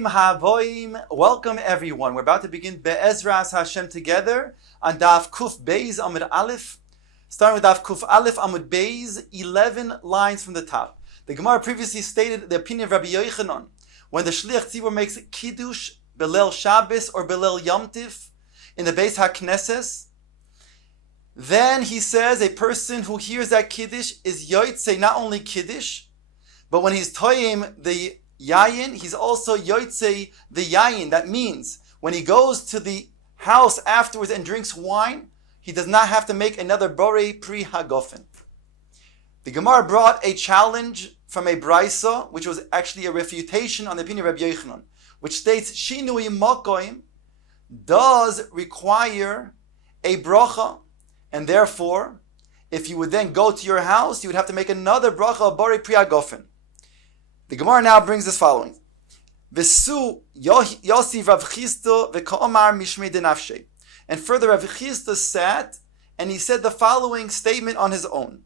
Bruchim Havoim. Welcome everyone. We're about to begin Be'ezras Hashem together on Daf Kuf Beis Amud Aleph. Starting with Daf Kuf Aleph Amud Beis, 11 lines from the top. The Gemara previously stated the opinion of Rabbi Yochanan. When the Shliach Tzibur makes Kiddush, Belel Shabbos or Belel Yom Tif in the Beis HaKnesses, then he says a person who hears that Kiddush is Yotzei not only Kiddush, but when he's Toyim the Yayin, he's also Yotzei the Yayin. That means when he goes to the house afterwards and drinks wine, he does not have to make another Borei Pri Hagofen. The Gemara brought a challenge from a Braisa, which was actually a refutation on the opinion of Rabbi Yochanan, which states Shinui Makoim does require a bracha, and therefore, if you would then go to your house, you would have to make another bracha of Borei Pri Hagofen. The Gemara now brings this following. V'su Yossi Rav Chisda v'ka'omar mishmei denafshei. And further, Rav Chisda sat and he said the following statement on his own.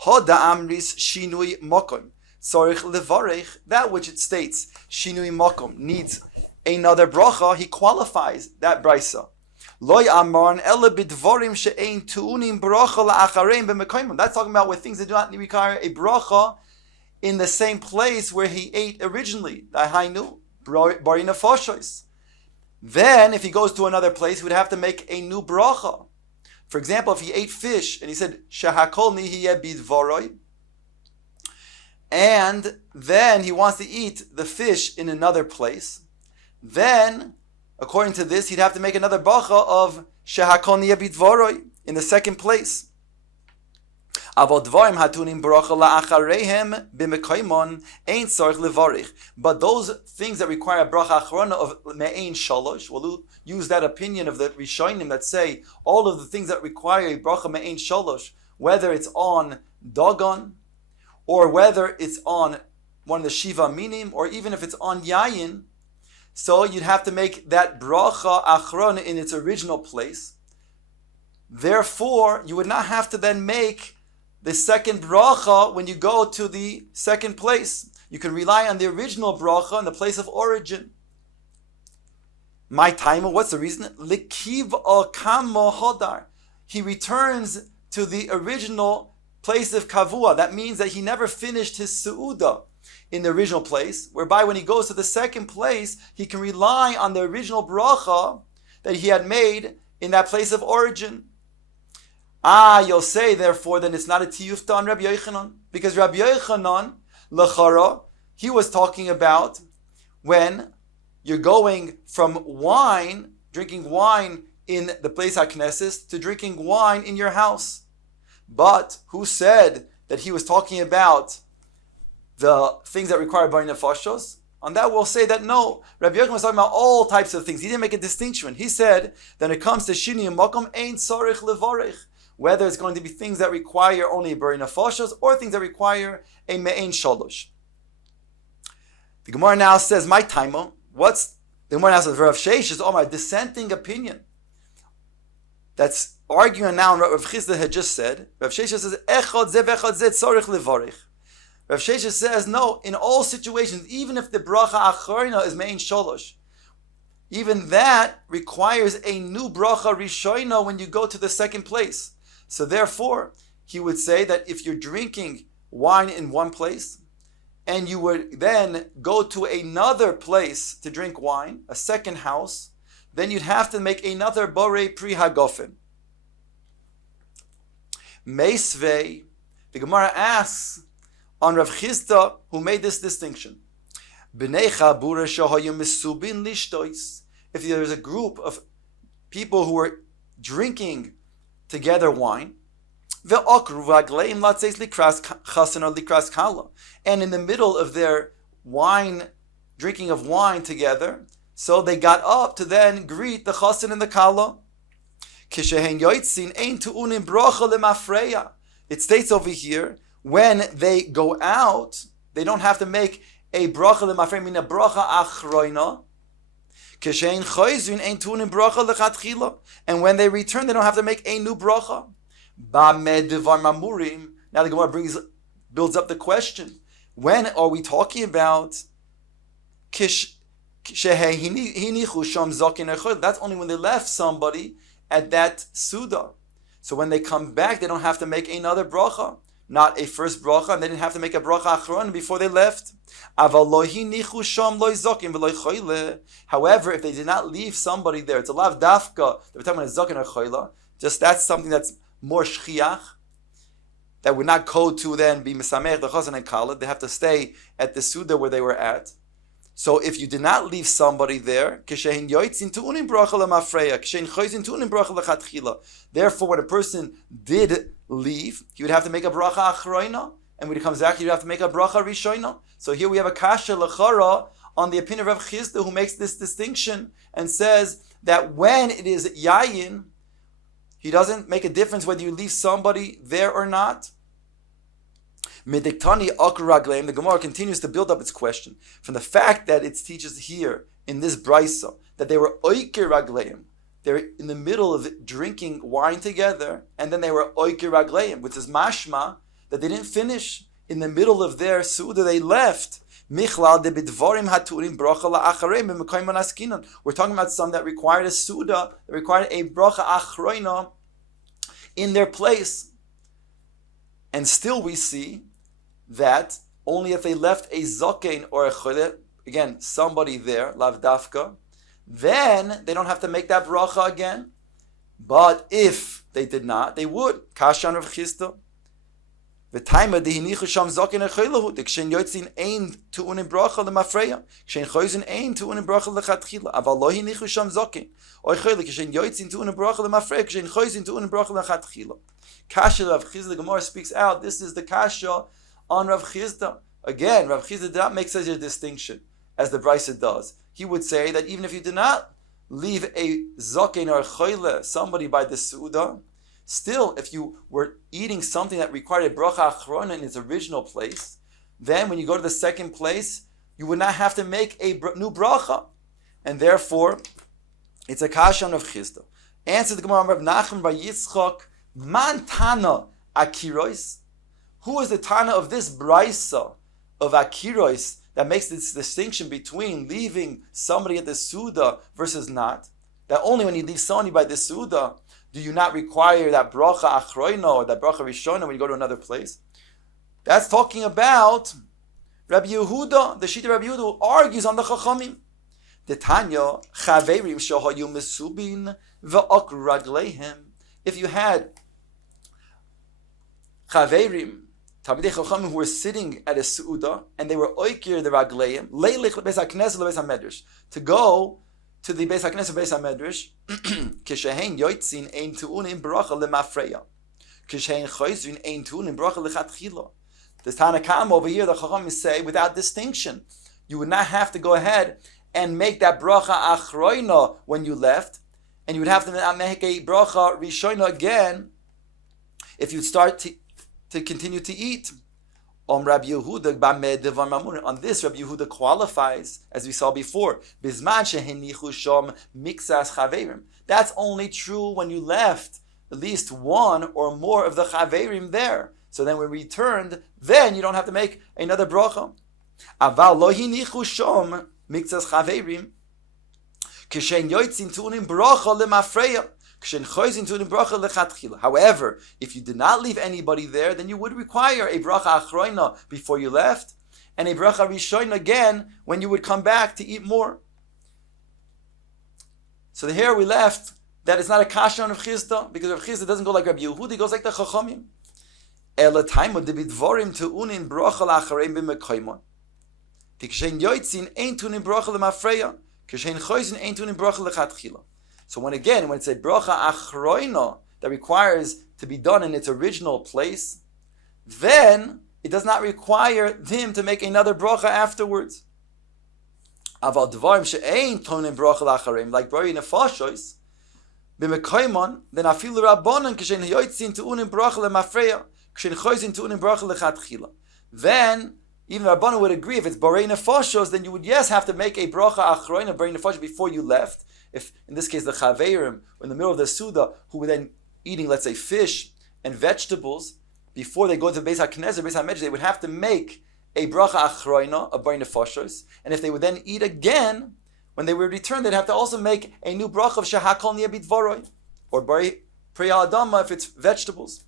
Hoda amris shinui mokom tzorich levarech. That which it states shinui mokom needs another bracha. He qualifies that brisa. Loy amran ela bidvorim she'ein tuunim bracha la'achareim b'mekoimim. That's talking about with things that do not require a bracha in the same place where he ate originally, the Hainu, Bari Nefashos. Then, if he goes to another place, he would have to make a new bracha. For example, if he ate fish, and he said, Shehakol nihiyeh bidvoroi, and then he wants to eat the fish in another place, then, according to this, he'd have to make another bracha of Shehakol nihiyeh bidvoroi in the second place. But those things that require a bracha achrona of me'ein shalosh, we'll use that opinion of the Rishonim that say all of the things that require a bracha me'ein shalosh, whether it's on Dagon, or whether it's on one of the Shiva Minim, or even if it's on Yayin, so you'd have to make that bracha achrona in its original place. Therefore, you would not have to then make the second bracha when you go to the second place. You can rely on the original bracha in the place of origin. My timer, what's the reason? Likiv al kamo hodar. He returns to the original place of kavua. That means that he never finished his su'uda in the original place, whereby when he goes to the second place, he can rely on the original bracha that he had made in that place of origin. You'll say, therefore, then it's not a tiyufta on Rabbi Yochanan. Because Rabbi Yochanan, l'chara, he was talking about when you're going from wine, drinking wine in the place HaKnesses, to drinking wine in your house. But who said that he was talking about the things that require Bari Nefashos? On that we'll say that no, Rabbi Yochanan was talking about all types of things. He didn't make a distinction. He said that when it comes to Shini and Makom, Ein Tzarich Levarech. Whether it's going to be things that require only a Bari Nefashos or things that require a Me'ein Shalosh. The Gemara now says, my taimo, the Gemara now says, Rav Sheish is my dissenting opinion. That's arguing now on what Rav Chisda had just said. Rav Sheish says, Echad ze vechad ze tzorich levarich. Rav Sheish says, no, in all situations, even if the bracha acharina is Me'ein Shalosh, even that requires a new bracha rishoina when you go to the second place. So therefore, he would say that if you're drinking wine in one place, and you would then go to another place to drink wine, a second house, then you'd have to make another Borei Pri Hagofen. Meisvei, the Gemara asks on Rav Chisda, who made this distinction. B'nei Chabura shahayu mesubin lishtois. If there's a group of people who are drinking together wine, and in the middle of their wine, drinking of wine together, so they got up to then greet the chasen and the kala. It states over here, when they go out, they don't have to make a bracha lemafreya, meaning a bracha achroina. And when they return, they don't have to make a new bracha. Now the Gemara builds up the question. When are we talking about That's only when they left somebody at that Suda. So when they come back, they don't have to make another bracha, not a first bracha, and they didn't have to make a bracha achron before they left. However, if they did not leave somebody there, it's a lav dafka, they're talking about a zaken or choila, just that's something that's more shchiach, that would not go to then be mesamech the chazan and kala. They have to stay at the Suda where they were at. So if you did not leave somebody there, therefore when a person did leave, he would have to make a bracha achroina, and when he comes back, he would have to make a bracha rishoina. So here we have a kasha lechara on the opinion of Rav Chisda, who makes this distinction and says that when it is yayin, he doesn't make a difference whether you leave somebody there or not. Midiktani akuragleim, the Gemara continues to build up its question from the fact that it teaches here in this brisa that they were oiker ragleim. They were in the middle of drinking wine together, and then they were oiker ragleim, which is mashma that they didn't finish in the middle of their suda. They left. Michlal de bidvarim haturim bracha la'achareim b'mekayim anaskinan. We're talking about some that required a suda, that required a bracha achroina in their place, and still we see that only if they left a zaken or a chole, again, somebody there, lav dafka, then they don't have to make that bracha again. But if they did not, they would. Kashan Rav Chisda. V'taima dehinichu sham zaken echolahu. Kshen yotzin ein tu'unim bracha lemafreya. Kshen choyzin ein tu'unim bracha lechatchila. Aval lo hinichu sham zaken. Oy choyle kshen yotzin tu'unim bracha lemafreya. Kshen choyzin tu'unim bracha lechatchila. Kasha Rav Chisda, the Gemara speaks out. This is the kasha on Rav Chisda. Again, Rav Chisda did not make such a distinction as the Brisa does. He would say that even if you did not leave a zaken or a choyle, somebody by the Suda, still, if you were eating something that required a bracha achrona in its original place, then when you go to the second place, you would not have to make a new bracha. And therefore, it's a kasha on Rav Chisda. Answer the Gemara, Rav Nachman bar Yitzchak, man tana akirois? Who is the tana of this brisa of akirois that makes this distinction between leaving somebody at the Suda versus not? That only when you leave somebody by the Suda do you not require that bracha achroino or that bracha rishona when you go to another place? That's talking about Rabbi Yehuda, the Shita Rabbi Yehuda, who argues on the Chachamim. The Tanya chaverim shahayu mesubin ve'ok ragleihem. If you had chaverim, Talmidei Chachamim, who were sitting at a Su'uda, and they were oikir the ragleim, leilich lebeis hakneses lebeis hamedrash, to go to the beis hakneses beis hamedrash, kishehein yoitzin ein tu'unim bracha lemafreya, kishehein choizin ein tu'unim bracha lechatchila. The Tanakam over here, the Chachamim say, without distinction, you would not have to go ahead and make that bracha achroina when you left, and you would have to not make a bracha rishoina again if you'd start to continue to eat. On Rabbi Yehuda, on this Rabbi Yehuda qualifies, as we saw before, that's only true when you left at least one or more of the chaverim there. So then when we returned, then you don't have to make another bracha. Aval lo hinichu shom mikzas chaverim kishen yoitzin tunim bracha lemafreya. However, if you did not leave anybody there, then you would require a bracha achroina before you left, and a bracha rishoina again when you would come back to eat more. So here we left that it's not a kasha on Rav Chisda, because Rav Chisda doesn't go like Rabbi Yehuda, he goes like the Chachamim. Ela taima de bidvorim tu'unin bracha lachareim b'mekaymon. Tikshen yoitzin ein tunin bracha lemafreya, kishen choizin ein tunin bracha lechatchila. So when it's a bracha achroina that requires to be done in its original place, then it does not require them to make another bracha afterwards. Aval dvarim she'ein tonim bracha lacharim, like brari nefashos, b'mekaymon, then afilu rabbanon kishen yoitzin tu'unim bracha lemafreya, kishen choizin tu'unim bracha lechatchila. Then even Rabbanon would agree, if it's barei nefashos, then you would have to make a bracha achroina barei nefashos before you left. If, in this case, the chaverim, in the middle of the Suda, who were then eating, let's say, fish and vegetables, before they go to Beis HaKnesset, Beis HaMedrash, they would have to make a bracha achroina, a barei nefashos, and if they would then eat again, when they would return, they'd have to also make a new bracha of shehakol niyeh bidvoroi, or bari priya adama if it's vegetables.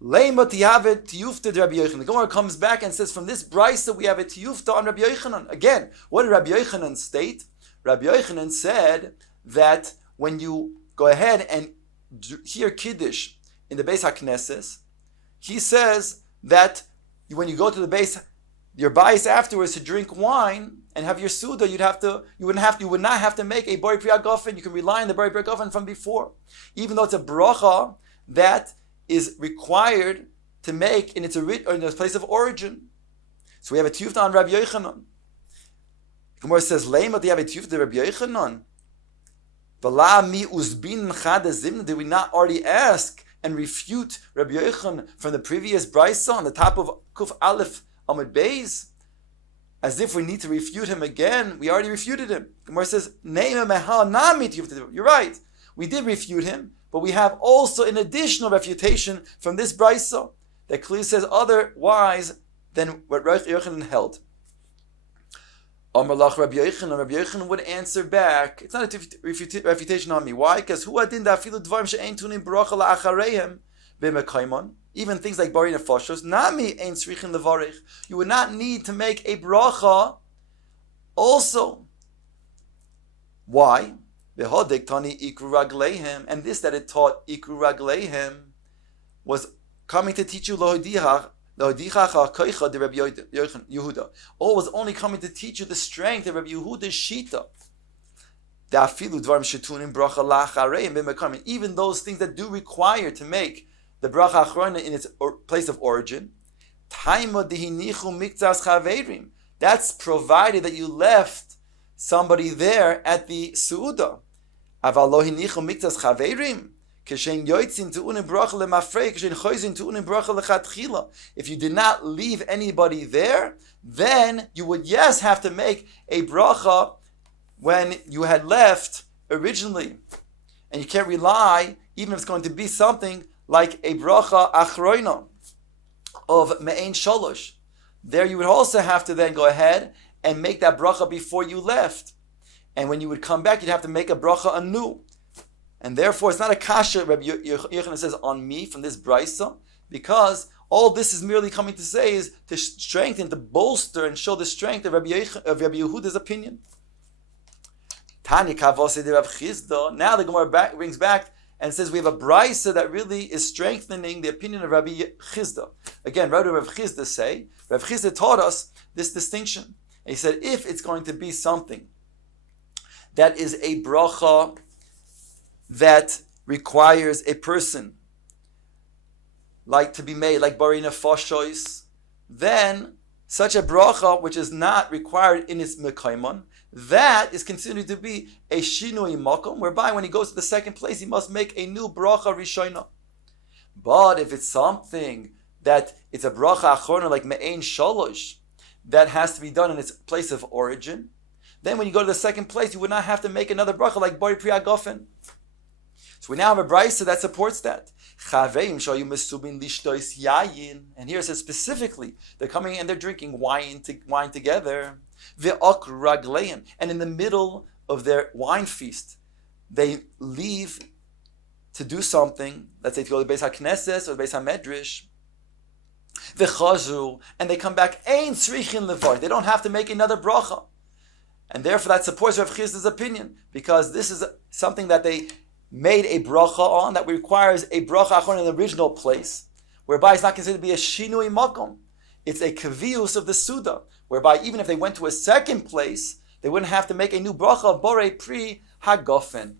Leima tiyavet tiyufta de Rabbi Yochanan. The Gemara comes back and says, from this brisa we have a tiyufta on Rabbi Yochanan. Again, what did Rabbi Yochanan state? Rabbi Yochanan said that when you go ahead and hear Kiddush in the Beis HaKnesses, he says that when you go to the base, your bias afterwards to drink wine and have your Suda, you would not have to make a Bari Priya Gofen. You can rely on the Bari Priya Gofen from before. Even though it's a bracha that is required to make in its place of origin. So we have a tiyufta on Rabbi Yochanan. Gemara says, "Leima do you have a tiyufta Rabbi Yochanan? V'la mi uzbin chad azimna." Did we not already ask and refute Rabbi Yochanan from the previous brisa on the top of Kuf Aleph Amud Beis? As if we need to refute him again. We already refuted him. Gemara says, "Neima mehal nami tiyufta." You're right. We did refute him. But we have also an additional refutation from this brisa that clearly says otherwise than what Rabbi Yochanan held. Amar lach Rabbi Yochanan would answer back. It's not a refutation on me. Why? Because who adin dafilu dvarim she'ein tunim bracha la'achareihem b'mekaymon. Even things like bari nefashos nami ein tzrichin levarich. You would not need to make a bracha also. Why? And this that it taught ikru ragleihem was coming to teach you Yehuda. Or was only coming to teach you the strength of Rabbi Yehuda's shita. Even those things that do require to make the bracha achrona in its place of origin. That's provided that you left somebody there at the Su'udah. If you did not leave anybody there, then you would have to make a bracha when you had left originally. And you can't rely, even if it's going to be something like a bracha achroina of me'ein shalosh. There you would also have to then go ahead and make that bracha before you left. And when you would come back, you'd have to make a bracha anew. And therefore, it's not a kasha, Rabbi Yochanan says, on me from this brisa, because all this is merely coming to say is to strengthen, to bolster, and show the strength of Rabbi Yehuda's opinion. Tanya kavose de Rav Chizda. Now the Gemara brings back and says we have a brisa that really is strengthening the opinion of Rabbi Chizda. Again, what did Rav Chizda say? Rav Chizda taught us this distinction. And he said, if it's going to be something that is a bracha that requires a person like to be made, like bari nefashos, then such a bracha which is not required in its mekaymon, that is considered to be a shinui makom, whereby when he goes to the second place, he must make a new bracha rishona. But if it's something that it's a bracha achrona like me'ein shalosh, that has to be done in its place of origin, then when you go to the second place, you would not have to make another bracha like bari priya gofen. So we now have a brisa that supports that. And here it says specifically, they're coming and they're drinking wine together. And in the middle of their wine feast, they leave to do something. Let's say to go to the Beis HaKnesses or the Beis HaMedrash. And they come back. They don't have to make another bracha. And therefore that supports Rav Chizda's opinion, because this is something that they made a bracha on that requires a bracha achron in the original place, whereby it's not considered to be a shinui makom. It's a kavius of the Suda, whereby even if they went to a second place, they wouldn't have to make a new bracha of borei pri hagofen.